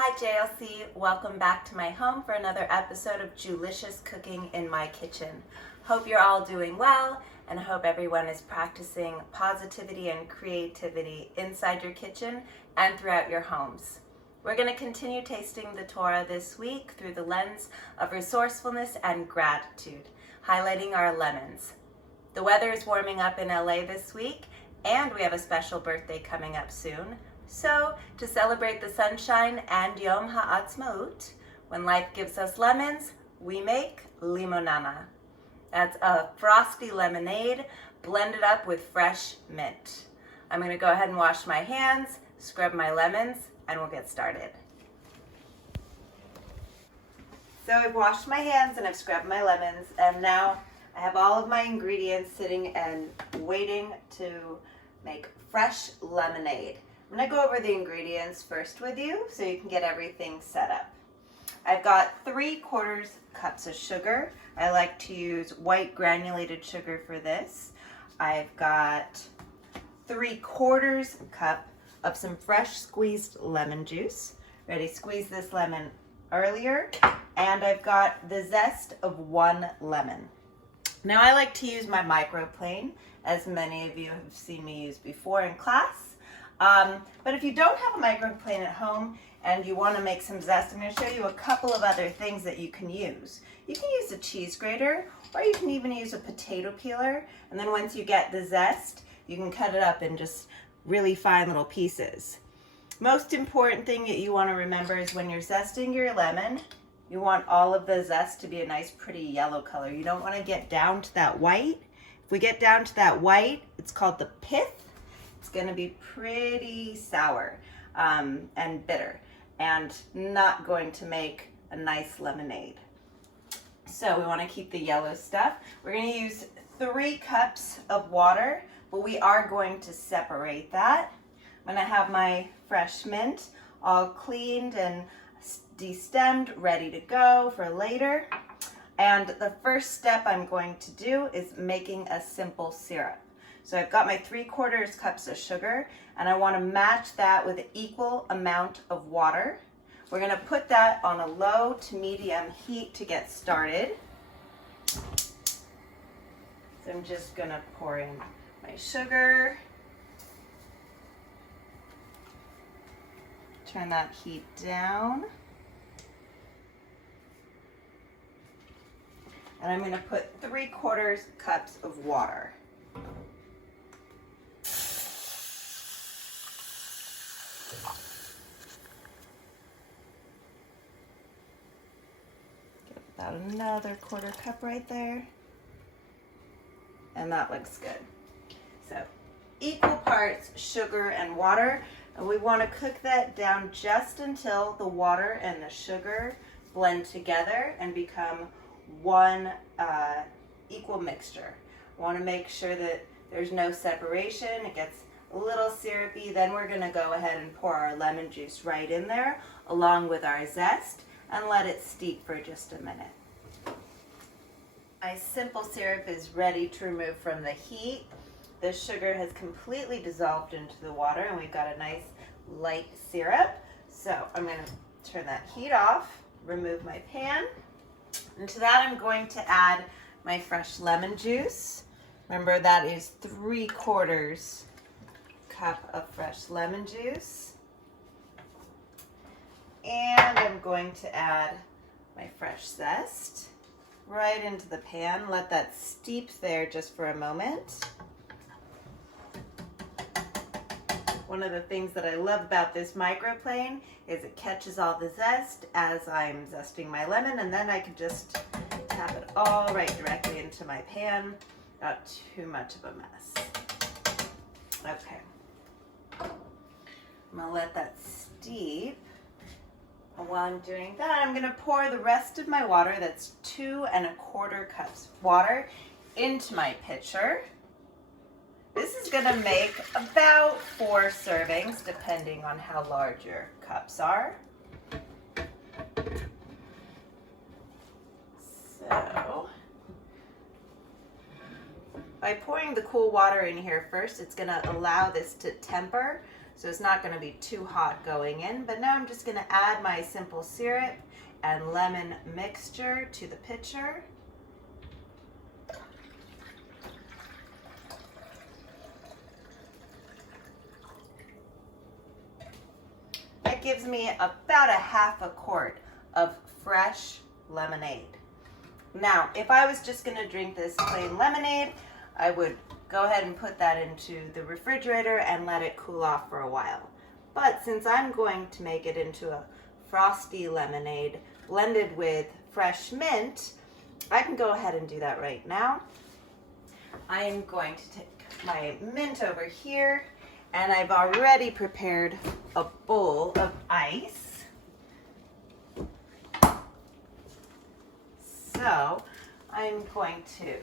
Hi JLC, welcome back to my home for another episode of Jewlicious Cooking in my kitchen. Hope you're all doing well and hope everyone is practicing positivity and creativity inside your kitchen and throughout your homes. We're going to continue tasting the Torah this week through the lens of resourcefulness and gratitude, highlighting our lemons. The weather is warming up in LA this week and we have a special birthday coming up soon. So, to celebrate the sunshine and Yom Ha'atzmaut, when life gives us lemons, we make Lemonana. That's a frosty lemonade blended up with fresh mint. I'm going to go ahead and wash my hands, scrub my lemons, and we'll get started. So I've washed my hands and I've scrubbed my lemons, and now I have all of my ingredients sitting and waiting to make fresh lemonade. I'm going to go over the ingredients first with you so you can get everything set up. I've got 3/4 cups of sugar. I like to use white granulated sugar for this. I've got 3/4 cup of some fresh squeezed lemon juice. Ready, squeeze this lemon earlier. And I've got the zest of 1 lemon. Now I like to use my microplane, as many of you have seen me use before in class. But if you don't have a microplane at home and you want to make some zest, I'm going to show you a couple of other things that you can use. You can use a cheese grater, or you can even use a potato peeler, and then once you get the zest, you can cut it up in just really fine little pieces. Most important thing that you want to remember is when you're zesting your lemon, you want all of the zest to be a nice pretty yellow color. You don't want to get down to that white. If we get down to that white, it's called the pith. It's going to be pretty sour and bitter and not going to make a nice lemonade. So we want to keep the yellow stuff. We're going to use 3 cups of water, but we are going to separate that. I'm going to have my fresh mint all cleaned and destemmed, ready to go for later. And the first step I'm going to do is making a simple syrup. So I've got my 3/4 cups of sugar, and I want to match that with an equal amount of water. We're going to put that on a low to medium heat to get started. So I'm just going to pour in my sugar. Turn that heat down. And I'm going to put 3/4 cups of water. About another 1/4 cup right there. And that looks good. So equal parts sugar and water. And we want to cook that down just until the water and the sugar blend together and become one equal mixture. We want to make sure that there's no separation. It gets a little syrupy. Then we're going to go ahead and pour our lemon juice right in there along with our zest and let it steep for just a minute. My simple syrup is ready to remove from the heat. The sugar has completely dissolved into the water and we've got a nice light syrup. So I'm going to turn that heat off, remove my pan. And to that I'm going to add my fresh lemon juice. Remember, that is 3/4 cup of fresh lemon juice. And I'm going to add my fresh zest right into the pan. Let that steep there just for a moment. One of the things that I love about this microplane is it catches all the zest as I'm zesting my lemon, and then I can just tap it all right directly into my pan. Not too much of a mess. Okay. I'm gonna let that steep. And while I'm doing that, I'm gonna pour the rest of my water, that's 2 1/4 cups of water, into my pitcher. This is gonna make about 4 servings, depending on how large your cups are. So, by pouring the cool water in here first, it's gonna allow this to temper so it's not going to be too hot going in. But now I'm just going to add my simple syrup and lemon mixture to the pitcher. That gives me about a half a quart of fresh lemonade. Now, if I was just going to drink this plain lemonade, I would go ahead and put that into the refrigerator and let it cool off for a while. But since I'm going to make it into a frosty lemonade blended with fresh mint, I can go ahead and do that right now. I'm going to take my mint over here, and I've already prepared a bowl of ice. So I'm going to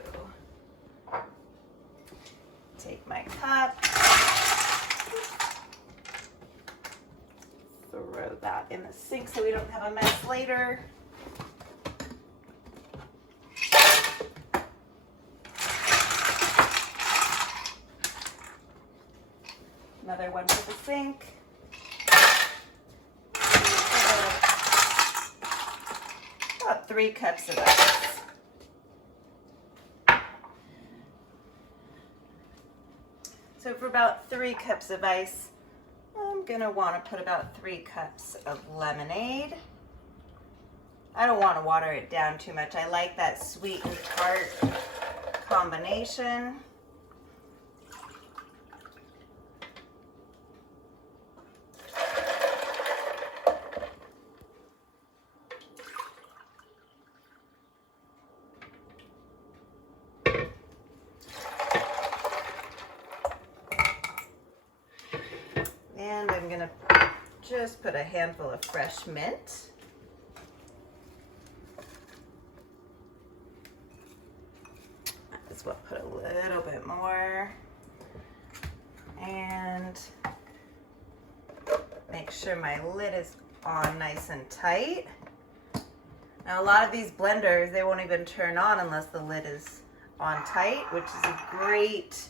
take my cup, throw that in the sink so we don't have a mess later. Another one for the sink. About 3 cups of ice. So for about 3 cups of ice, I'm gonna want to put about 3 cups of lemonade. I don't want to water it down too much. I like that sweet and tart combination. And I'm gonna just put a handful of fresh mint. Might as well put a little bit more. And make sure my lid is on nice and tight. Now a lot of these blenders, they won't even turn on unless the lid is on tight, which is a great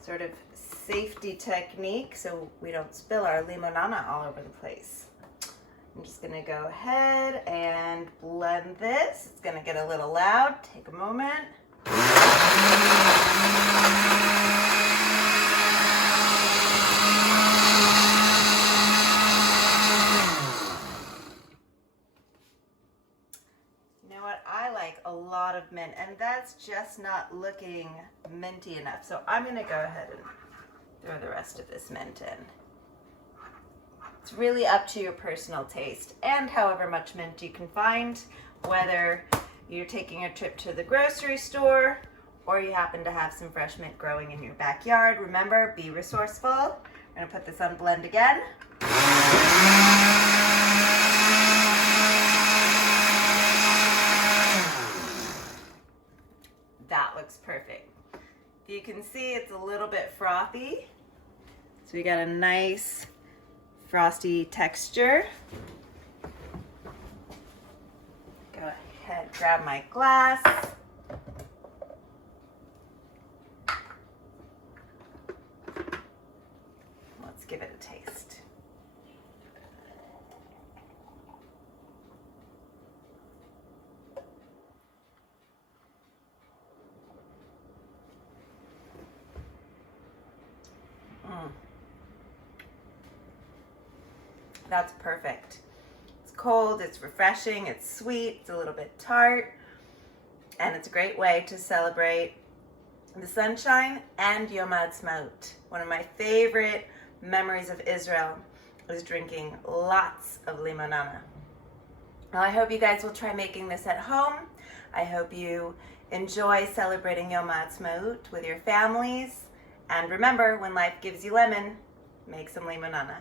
sort of safety technique so we don't spill our limonana all over the place. I'm just going to go ahead and blend this. It's going to get a little loud. Take a moment. You know what? I like a lot of mint, and that's just not looking minty enough. So I'm going to go ahead and throw the rest of this mint in. It's really up to your personal taste and however much mint you can find, whether you're taking a trip to the grocery store or you happen to have some fresh mint growing in your backyard. Remember, be resourceful. I'm going to put this on blend again. That looks perfect. You can see it's a little bit frothy. So we got a nice frosty texture. Go ahead, grab my glass. Let's give it a taste. That's perfect. It's cold, it's refreshing, it's sweet, it's a little bit tart, and it's a great way to celebrate the sunshine and Yom Ha'atzmaut. One of my favorite memories of Israel is drinking lots of limonana. Well, I hope you guys will try making this at home. I hope you enjoy celebrating Yom Ha'atzmaut with your families. And remember, when life gives you lemon, make some limonana.